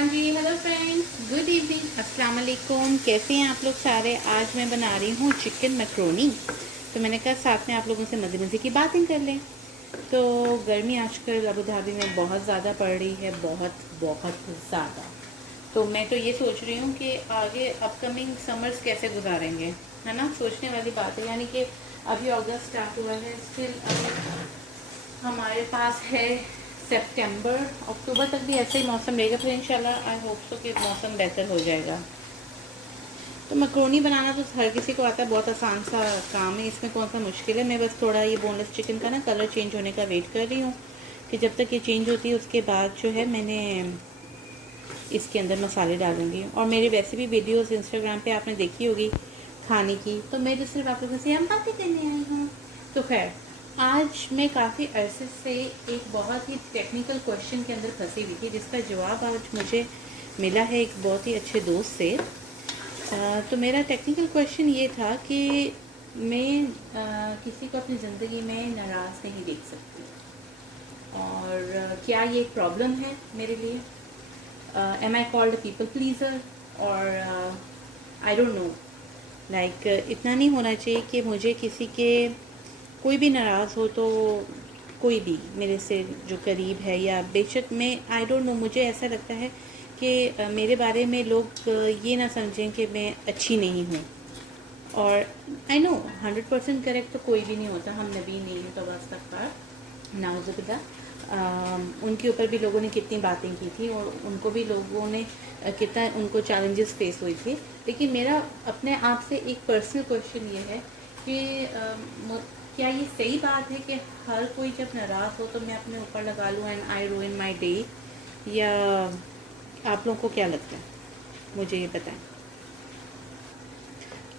हाँ जी, hello friends, good evening, अस्सलाम वालेकुम। कैसे हैं आप लोग सारे। आज मैं बना रही हूँ चिकन मैक्रोनी। तो मैंने कहा साथ में आप लोगों से मज़े मज़े की बातें कर लें। तो गर्मी आजकल अबू धाबी में बहुत ज़्यादा पड़ रही है, बहुत बहुत ज़्यादा। तो मैं तो ये सोच रही हूँ कि आगे अपकमिंग समर्स कैसे गुजारेंगे, है ना। सोचने वाली बात है, यानी कि अभी अगस्त स्टार्ट हुआ है, स्टिल अभी हमारे पास है सितंबर, अक्टूबर तक भी ऐसे ही मौसम रहेगा। फिर इंशाल्लाह आई होप सो कि मौसम बेहतर हो जाएगा। तो मैक्रोनी बनाना तो हर किसी को आता है, बहुत आसान सा काम है, इसमें कौन सा मुश्किल है। मैं बस थोड़ा ये बोनलेस चिकन का ना कलर चेंज होने का वेट कर रही हूँ कि जब तक ये चेंज होती है उसके बाद जो है मैंने इसके अंदर मसाले डालूंगी। और मेरी वैसे भी वीडियोस इंस्टाग्राम पे आपने देखी होगी खाने की, तो मैं तो सिर्फ आप लोगों से हम बातें करने आई हूँ। तो खैर, आज मैं काफ़ी अरसे से एक बहुत ही टेक्निकल क्वेश्चन के अंदर फंसी हुई थी, जिसका जवाब आज मुझे मिला है एक बहुत ही अच्छे दोस्त से। तो मेरा टेक्निकल क्वेश्चन ये था कि मैं किसी को अपनी ज़िंदगी में नाराज़ नहीं देख सकती, और क्या ये एक प्रॉब्लम है मेरे लिए। Am I called people pleaser, और आई डोंट नो, लाइक इतना नहीं होना चाहिए कि मुझे किसी के कोई भी नाराज़ हो तो, कोई भी मेरे से जो करीब है, या बेशक मैं आई डोंट नो, मुझे ऐसा लगता है कि मेरे बारे में लोग ये ना समझें कि मैं अच्छी नहीं हूँ। और आई नो 100% करेक्ट तो कोई भी नहीं होता, हम नबी नहीं हैं, तो वास्तगफार नाउज़ुबिल्लाह। उनके ऊपर भी लोगों ने कितनी बातें की थी, और उनको भी लोगों ने कितना उनको चैलेंजेस फेस हुए थे। लेकिन मेरा अपने आप से एक पर्सनल क्वेश्चन ये है कि क्या ये सही बात है कि हर कोई जब नाराज़ हो तो मैं अपने ऊपर लगा लूँ एंड आई रूइन माई डे, या आप लोगों को क्या लगता है, मुझे ये बताएं।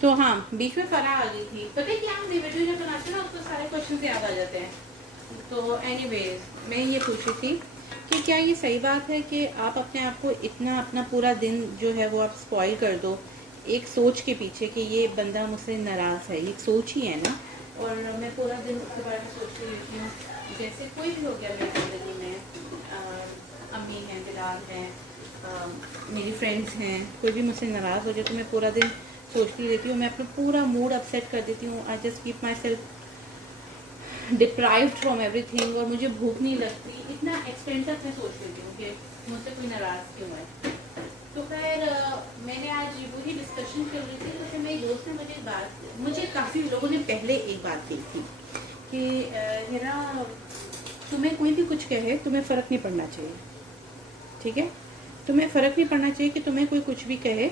तो हाँ, बीच में फराह आ गई थी, पता है क्या, हम वीडियो जब बनाते हैं ना उसको सारे क्वेश्चन याद आ जाते हैं। तो एनीवेज मैं ये पूछ रही थी कि क्या ये सही बात है कि आप अपने आप को इतना, अपना पूरा दिन जो है वो आप स्पॉइल कर दो एक सोच के पीछे कि ये बंदा मुझसे नाराज़ है। ये एक सोच ही है ना। और मैं पूरा दिन उसके बारे में सोचती रहती हूँ, जैसे कोई भी हो गया मेरी ज़िंदगी में, अम्मी हैं, बिलाल हैं, मेरी फ्रेंड्स हैं, कोई भी मुझसे नाराज़ हो जाए तो मैं पूरा दिन सोचती रहती हूँ, मैं अपना पूरा मूड अपसेट कर देती हूँ। I just keep my self deprived from everything, और मुझे भूख नहीं लगती, इतना एक्सटेंड तक मैं सोच लेती हूँ कि मुझसे कोई नाराज़ क्यों है। तो खैर मैंने आज वही डिस्कशन कर रही थी, तो फिर मेरी दोस्त ने मुझे मुझे काफ़ी लोगों ने पहले एक बात कही थी कि हिरा, तुम्हें कोई भी कुछ कहे तुम्हें फ़र्क नहीं पड़ना चाहिए, ठीक है। तुम्हें फ़र्क नहीं पड़ना चाहिए कि तुम्हें कोई कुछ भी कहे,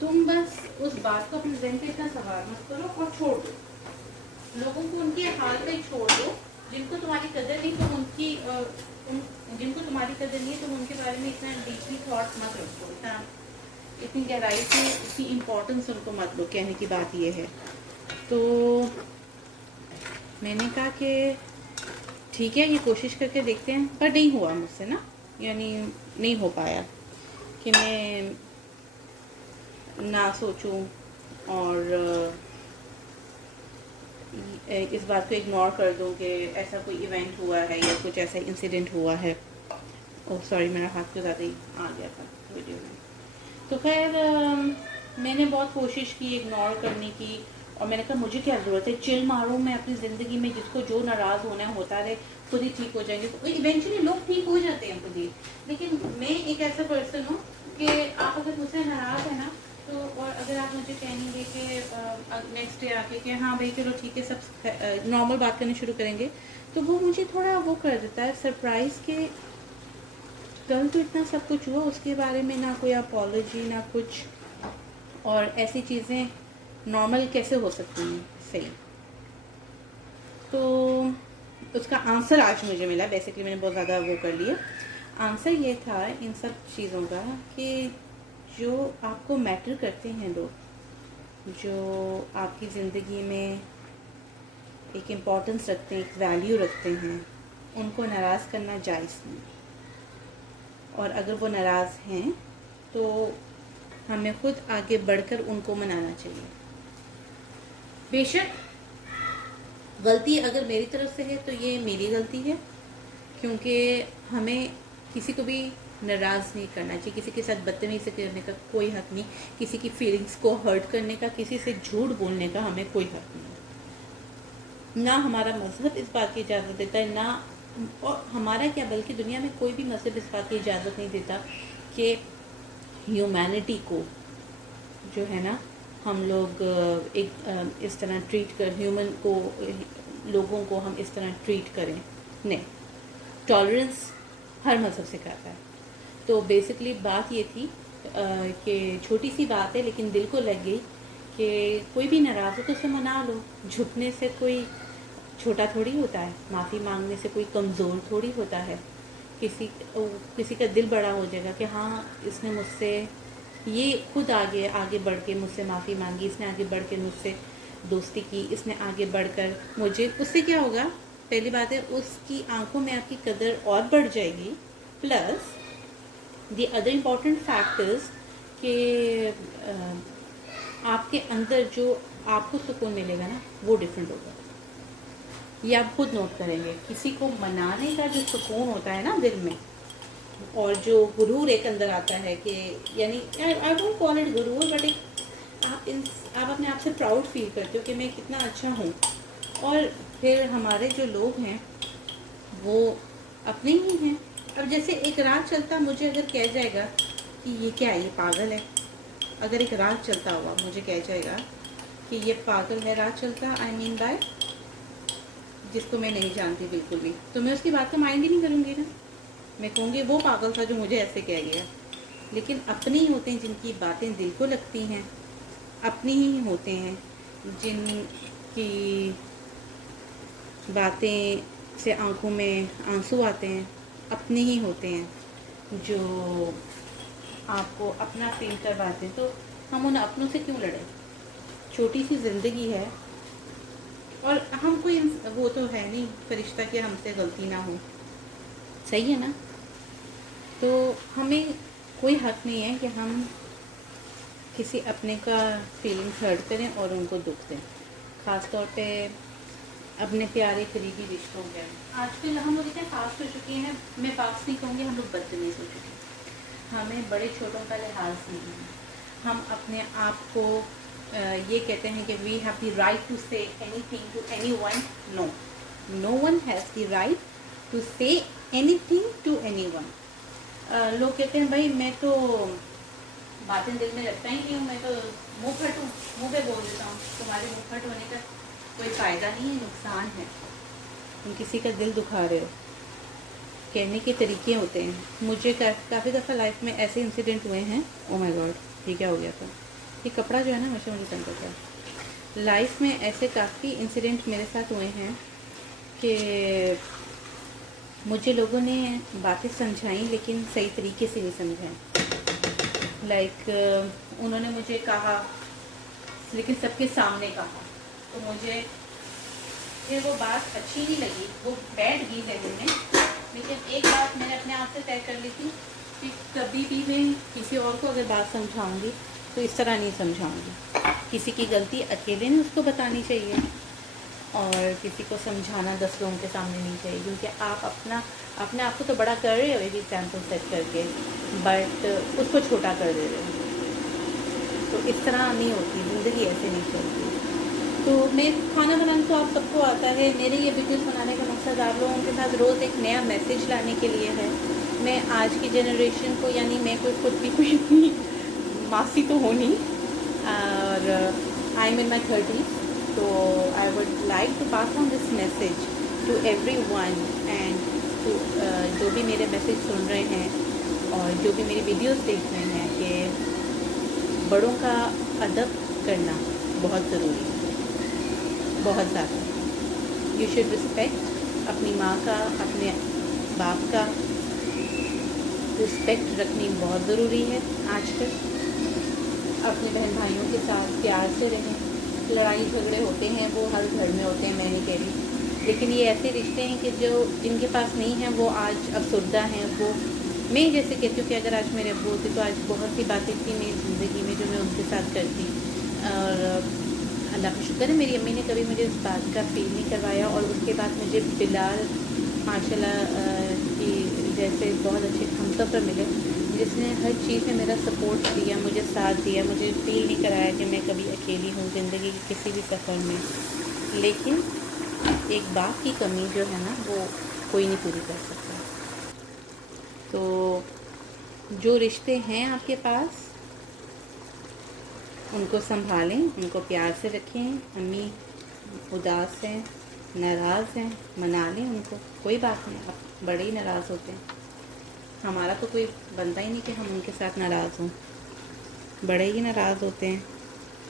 तुम बस उस बात को अपने जहन पे इतना सवार मत करो और छोड़ दो। लोगों को उनके हाल पे छोड़ दो। जिनको तुम्हारी कदर नहीं, तुम जिनको तुम्हारी कदर नहीं है, तुम उनके बारे में इतना डीपली थॉट मत रखो, इतनी गहराई से इतनी इम्पोर्टेंस उनको मत दो। कहने की बात ये है। तो मैंने कहा कि ठीक है, ये कोशिश करके देखते हैं, पर नहीं हुआ मुझसे ना, यानी नहीं हो पाया कि मैं ना सोचूं और इस बात को इग्नोर कर दूं कि ऐसा कोई इवेंट हुआ है या कुछ ऐसा इंसिडेंट हुआ है। ओह सॉरी, मेरा हाथ तो ज़्यादा ही आ गया था वीडियो में। तो खैर मैंने बहुत कोशिश की इग्नोर करने की, और मैंने कहा मुझे क्या ज़रूरत है, चिल मारूँ मैं अपनी ज़िंदगी में, जिसको जो नाराज़ होना है होता रहे, खुद ही ठीक हो जाएंगे। तो इवेंचुअली लोग ठीक हो जाते हैं खुद ही। लेकिन मैं एक ऐसा पर्सन हूँ कि आप अगर मुझसे नाराज़ है ना, तो और अगर आप मुझे कहेंगे कि नेक्स्ट डे आके कि हाँ भाई चलो ठीक है, सब नॉर्मल बात करनी शुरू करेंगे, तो वो मुझे थोड़ा वो कर देता है सरप्राइज़ के, कल तो इतना सब कुछ हुआ, उसके बारे में ना कोई अपॉलॉजी ना कुछ, और ऐसी चीज़ें नॉर्मल कैसे हो सकती हैं सही। तो उसका आंसर आज मुझे मिला। बेसिकली मैंने बहुत ज़्यादा वो कर लिया। आंसर ये था इन सब चीज़ों का कि जो आपको मैटर करते हैं लोग, जो आपकी ज़िंदगी में एक इम्पोर्टेंस रखते हैं, एक वैल्यू रखते हैं, उनको नाराज़ करना जायज़ नहीं। और अगर वो नाराज़ हैं तो हमें खुद आगे बढ़कर उनको मनाना चाहिए। बेशक गलती अगर मेरी तरफ से है तो ये मेरी गलती है, क्योंकि हमें किसी को भी नाराज़ नहीं करना चाहिए, किसी के साथ बदतमीजी करने का कोई हक नहीं, किसी की फीलिंग्स को हर्ट करने का, किसी से झूठ बोलने का हमें कोई हक नहीं। ना हमारा मज़हब इस बात की इजाज़त देता है, ना और हमारा क्या बल्कि दुनिया में कोई भी मज़हब इस बात की इजाज़त नहीं देता कि ह्यूमैनिटी को जो है ना हम लोग एक इस तरह ट्रीट कर, ह्यूमन को, लोगों को हम इस तरह ट्रीट करें। नहीं, टॉलरेंस हर मज़हब सिखाता है। तो बेसिकली बात ये थी कि छोटी सी बात है लेकिन दिल को लग गई कि कोई भी नाराज़ हो तो उसे मना लो। झुकने से कोई छोटा थोड़ी होता है, माफ़ी मांगने से कोई कमज़ोर थोड़ी होता है। किसी का दिल बड़ा हो जाएगा कि हाँ इसने मुझसे, ये खुद आगे बढ़ के मुझसे माफ़ी मांगी, इसने आगे बढ़ के मुझसे दोस्ती की, इसने आगे बढ़कर मुझे, उससे क्या होगा, पहली बात है उसकी आंखों में आपकी कदर और बढ़ जाएगी। Plus the other important factors कि आपके अंदर जो आपको सुकून मिलेगा ना वो डिफरेंट होगा। ये आप खुद नोट करेंगे, किसी को मनाने का जो सुकून होता है ना दिल में, और जो गुरूर एक अंदर आता है कि यानी I don't call it Gurur, but एक आप अपने आप से प्राउड फील करते हो कि मैं कितना अच्छा हूँ। और फिर हमारे जो लोग हैं वो अपने ही हैं। अब जैसे एक राह चलता मुझे अगर कह जाएगा कि ये क्या है, ये पागल है, अगर एक राह चलता हुआ मुझे कह जाएगा कि ये पागल है राह चलता, आई मीन बाय जिसको मैं नहीं जानती बिल्कुल भी, तो मैं उसकी बात का माइंड ही नहीं करूँगी ना। मैं कहूँगी वो पागल था जो मुझे ऐसे कह गया। लेकिन अपने ही होते हैं जिनकी बातें दिल को लगती हैं, अपने ही होते हैं जिनकी बातें से आंखों में आंसू आते हैं, अपने ही होते हैं जो आपको अपना फील करवाते हैं। तो हम उन अपनों से क्यों लड़ें? छोटी सी ज़िंदगी है और हम कोई वो तो है नहीं फरिश्ता कि हमसे गलती ना हो, सही है ना। तो हमें कोई हक नहीं है कि हम किसी अपने का फीलिंग्स हर्ट करें और उनको दुख दें, ख़ास तौर पे अपने प्यारे करीबी रिश्तों के। आजकल हम लोग इतने फास्ट हो चुके हैं, मैं फास्ट नहीं कहूँगी, हम लोग बदतमीज़ हो चुके हैं। हमें बड़े छोटों का लिहाज नहीं है। हम अपने आप को ये कहते हैं कि we have the right to say anything to anyone. No one has the right to say anything to anyone. लोग कहते हैं भाई मैं तो बातें दिल में रखता ही नहीं हूँ, मैं तो मुँह फट हूँ, मुँह पे बोल देता हूँ। तुम्हारे मुँह फट होने का कोई फ़ायदा नहीं है, नुकसान है। तुम किसी का दिल दुखा रहे हो। कहने के तरीके होते हैं। मुझे काफ़ी दफ़ा लाइफ में ऐसे इंसिडेंट हुए हैं, ओ माय गॉड ये क्या हो गया था, ये कपड़ा जो है ना हमेशा मुझे तंग करता है। लाइफ में ऐसे काफ़ी इंसिडेंट मेरे साथ हुए हैं कि मुझे लोगों ने बातें समझाई लेकिन सही तरीके से नहीं समझाई। लाइक उन्होंने मुझे कहा लेकिन सबके सामने कहा, तो मुझे फिर वो बात अच्छी नहीं लगी, वो बैठ गई जहन में। लेकिन एक बात मैंने अपने आप से तय कर ली थी कि कभी भी मैं किसी और को अगर बात समझाऊंगी तो इस तरह नहीं समझाऊंगी। किसी की गलती अकेले नहीं उसको बतानी चाहिए और किसी को समझाना 10 लोगों के सामने नहीं चाहिए, क्योंकि आप अपने आप को तो बड़ा कर रहे हो एक एग्जाम्पल सेट करके, बट उसको छोटा कर दे रहे हो। तो इस तरह नहीं होती ज़िंदगी, ऐसे नहीं चलती। तो मैं खाना बनाना तो आप सबको आता है। मेरे ये वीडियोस बनाने का मकसद आप लोगों के साथ रोज़ एक नया मैसेज लाने के लिए है। मैं आज की जनरेशन को, यानी मैं खुद भी कोई इतनी मासी तो हो नहीं, और I am in my 30s, तो I would like to pass on this message to everyone and to जो भी मेरे मैसेज सुन रहे हैं और जो भी मेरी वीडियोस देख रहे हैं कि बड़ों का अदब करना बहुत ज़रूरी है, बहुत ज़्यादा। यू शुड रिस्पेक्ट अपनी माँ का, अपने बाप का रिस्पेक्ट रखनी बहुत ज़रूरी है आजकल। अपने बहन भाइयों के साथ प्यार से रहें। लड़ाई झगड़े होते हैं, वो हर घर में होते हैं, मैं नहीं कह रही, लेकिन ये ऐसे रिश्ते हैं कि जो जिनके पास नहीं है वो आज अफसरदा हैं। वो मैं जैसे कहती हूँ कि अगर आज मेरे अब्बू होते तो आज बहुत सी बातें थी मेरी ज़िंदगी में जो मैं उनके साथ करती, और अल्लाह का शुक्र है मेरी अम्मी ने कभी मुझे इस बात का फील नहीं करवाया। और उसके बाद मुझे बिलाल माशाल्लाह की जैसे बहुत अच्छे हमसफ़र मिले जिसने हर चीज़ में मेरा सपोर्ट दिया, मुझे साथ दिया, मुझे फील नहीं कराया कि मैं कभी अकेली हूँ ज़िंदगी के किसी भी सफ़र में। लेकिन एक बात की कमी जो है ना वो कोई नहीं पूरी कर सकता। तो जो रिश्ते हैं आपके पास उनको संभालें, उनको प्यार से रखें। अम्मी उदास हैं, नाराज़ हैं, मना लें उनको, कोई बात नहीं, आप बड़े ही नाराज़ होते हैं। हमारा तो कोई बनता ही नहीं कि हम उनके साथ नाराज़ हों, बड़े ही नाराज़ होते हैं।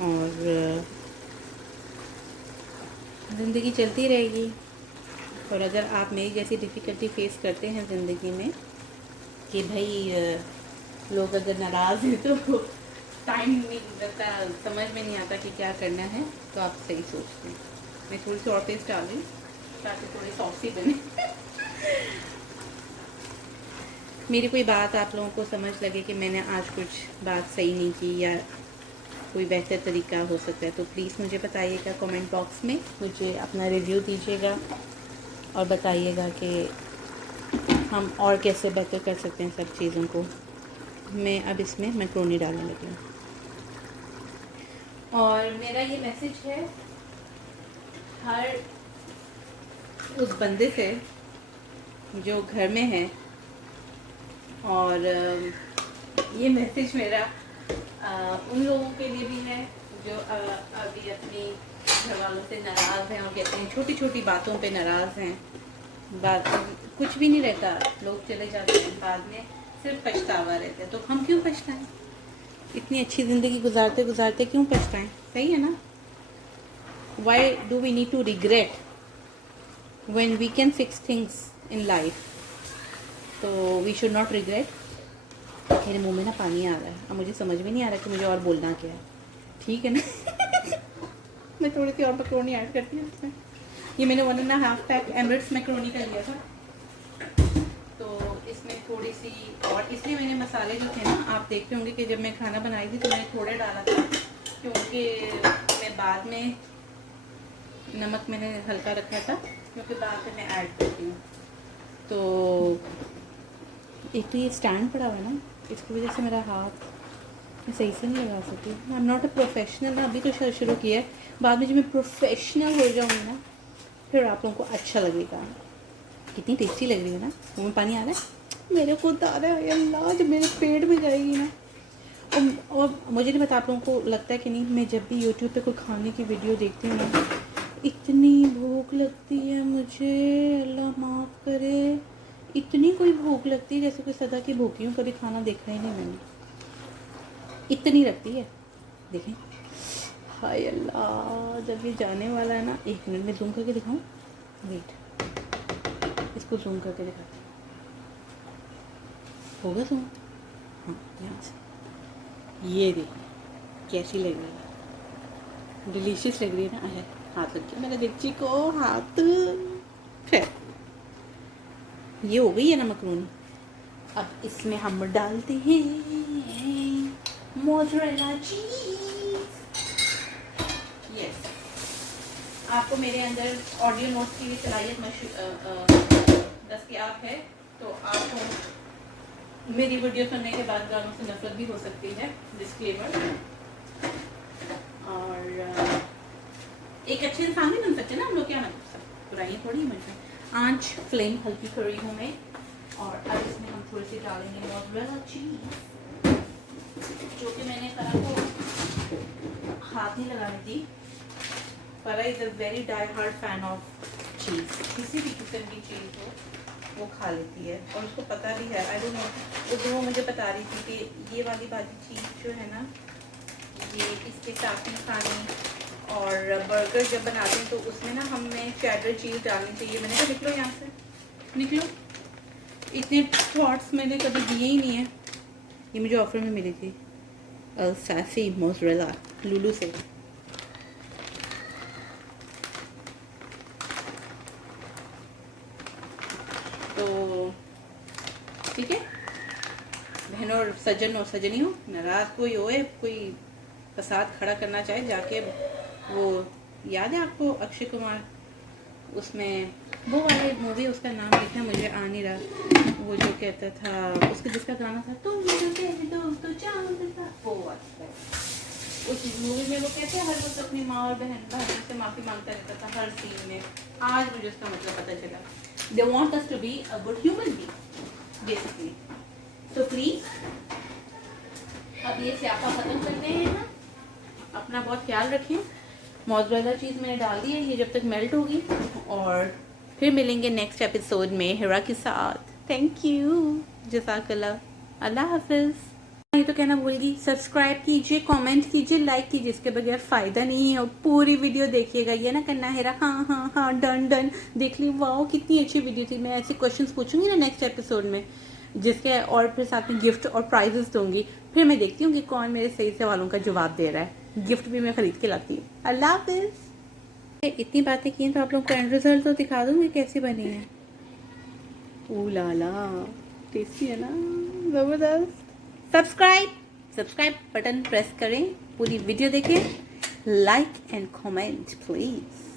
और ज़िंदगी चलती रहेगी। और अगर आप मेरी जैसी डिफ़िकल्टी फेस करते हैं ज़िंदगी में कि भाई लोग अगर नाराज़ हैं तो टाइम नहीं लगता, समझ में नहीं आता कि क्या करना है, तो आप सही सोचते हैं। मैं थोड़ी सी और पेस्ट डाल रही ताकि थोड़ी सॉफ्टी बने। मेरी कोई बात आप लोगों को समझ लगे कि मैंने आज कुछ बात सही नहीं की या कोई बेहतर तरीका हो सकता है तो प्लीज़ मुझे बताइएगा कमेंट बॉक्स में, मुझे अपना रिव्यू दीजिएगा और बताइएगा कि हम और कैसे बेहतर कर सकते हैं सब चीज़ों को। मैं अब इसमें मैक्रोनी डालने लगी हूँ और मेरा ये मैसेज है हर उस बंदे से जो घर में है। और ये मैसेज मेरा उन लोगों के लिए भी है जो अभी अपनी घर वालों से नाराज़ हैं और कहते हैं छोटी छोटी बातों पे नाराज़ हैं। बात कुछ भी नहीं रहता, लोग चले जाते हैं, बाद में सिर्फ पछतावा रहता है। तो हम क्यों पछताएं? इतनी अच्छी ज़िंदगी गुजारते गुजारते क्यों पछताएं? सही है ना? Why do we need to regret when we can fix things in life? तो we should not regret। मेरे मुंह में ना पानी आ रहा है, अब मुझे समझ में नहीं आ रहा कि मुझे और बोलना क्या है। ठीक है ना? मैं थोड़ी सी और मैक्रोनी ऐड करती हूँ इसमें। ये मैंने 1.5 पैक एमरेट्स मैक्रोनी का लिया था, तो इसमें थोड़ी सी और, इसलिए मैंने मसाले जो थे ना, आप देखते होंगे कि जब मैं खाना बनाई थी तो मैंने थोड़े डाला था क्योंकि मैं बाद में नमक मैंने हल्का रखा था क्योंकि बाद में मैं ऐड करती हूँ। तो एक तो ये स्टैंड पड़ा हुआ है ना, इसकी वजह से मेरा हाथ मैं सही से नहीं लगा सकती। I am not a professional ना, अभी तो शुरू किया है, बाद में जब मैं प्रोफेशनल हो जाऊँगी ना फिर आप लोगों को अच्छा लगेगा। कितनी टेस्टी लग रही है ना, मुँह में पानी आ रहा है, मेरे को आ रहा है अल्लाह, जब मेरे पेट में जाएगी ना। और मुझे नहीं पता आप लोगों को लगता है कि नहीं, मैं जब भी यूट्यूब पे कोई खाने की वीडियो देखती हूँ ना, इतनी भूख लगती है मुझे, अल्लाह माफ़ करे, इतनी कोई भूख लगती है जैसे कोई सदा की भूखी हूँ, कभी खाना देखा ही नहीं मैंने, इतनी लगती है। देखें, हाय अल्लाह, जब ये जाने वाला है ना, 1 मिनट में जूम करके दिखाऊँ, वेट, इसको जूम करके दिखाती हूँ, होगा जूम? हाँ, यहाँ से ये देखिए कैसी लग रही है, डिलीशियस लग रही है ना। हाथ लग गया मेरे देगची को, हाथ फिर ये हो गई है ना मैक्रोनी। अब इसमें हम डालते हैं मोज़रेला चीज़। यस, आपको मेरे अंदर ऑडियो नोट्स की भी सलाहियत दस्तयाब है, तो आपको मेरी वीडियो सुनने के बाद गानों से नफरत भी हो सकती है, डिस्क्लेमर। और एक अच्छे इंसान भी बन सकते हैं ना हम लोग, क्या मतलब सब बुराइयाँ थोड़ी मुझमें। आंच फ्लेम हल्की कर रही हूँ मैं, और अब इसमें हम थोड़ी सी डालेंगे मोज़रेला चीज़, जो कि मैंने फरा को हाथ नहीं लगाने दी। Farah is a very die hard fan of cheese, किसी भी किस्म की चीज़ हो वो खा लेती है, और उसको पता भी है। आई डोंट नो, वो मुझे बता रही थी कि ये वाली चीज़ जो है ना, ये इसके साथ में खानी, और बर्गर जब बनाते हैं तो उसमें ना हमें चेडर चीज़ डालनी चाहिए। मैंने कहा निकलो यहाँ से, निकलो, इतने थॉट्स मैंने कभी दिए ही नहीं है। ये मुझे ऑफर में मिली थी, अल्सासी मोज़रेला, लुलू से। तो ठीक है बहनों और सजन और सजनी हो, नाराज़ कोई होए, कोई फसाद खड़ा करना चाहे, जाके वो याद है आपको अक्षय कुमार उसमें वो वाले मूवी, उसका नाम देखना मुझे आ नहीं रहा, वो जो कहता था उसके जिसका गाना था तुम जो कह दो तो चांद सा, वो वाला। उस मूवी में वो कहते हैं हर वक्त अपनी माँ और बहन से माफ़ी मांगता रहता था हर सीन में। आज मुझे उसका मतलब पता चला। They want us to be a good human being basically. तो प्लीज अब ये स्यापा खत्म करते हैं ना, अपना बहुत ख्याल रखें। मोज़रेला चीज़ मैंने डाल दी है, ये जब तक मेल्ट होगी, और फिर मिलेंगे नेक्स्ट एपिसोड में हिरा के साथ। थैंक यू, जज़ाकल्लाह, अल्लाह हाफिज़। ये तो कहना भूल गई, सब्सक्राइब कीजिए, कमेंट कीजिए, लाइक कीजिए, इसके बगैर फ़ायदा नहीं है। और पूरी वीडियो देखिएगा, ये ना करना है हाँ हाँ हाँ डन डन, देख ली, वाओ कितनी अच्छी वीडियो थी। मैं ऐसे क्वेश्चंस पूछूंगी ना नेक्स्ट एपिसोड में, जिसके और फिर साथ में गिफ्ट और प्राइजेस दूंगी। फिर मैं देखती हूँ कि कौन मेरे सही सवालों का जवाब दे रहा है। गिफ्ट भी मैं खरीद के लाती हूँ। अल्लाह हाफिज़। इतनी बातें की हैं तो आप लोग का एंड रिजल्ट तो दिखा दूँगी कैसी बनी है। ओ लाला, टेस्टी है ना, ज़बरदस्त। सब्सक्राइब बटन प्रेस करें, पूरी वीडियो देखें, लाइक एंड कमेंट प्लीज़।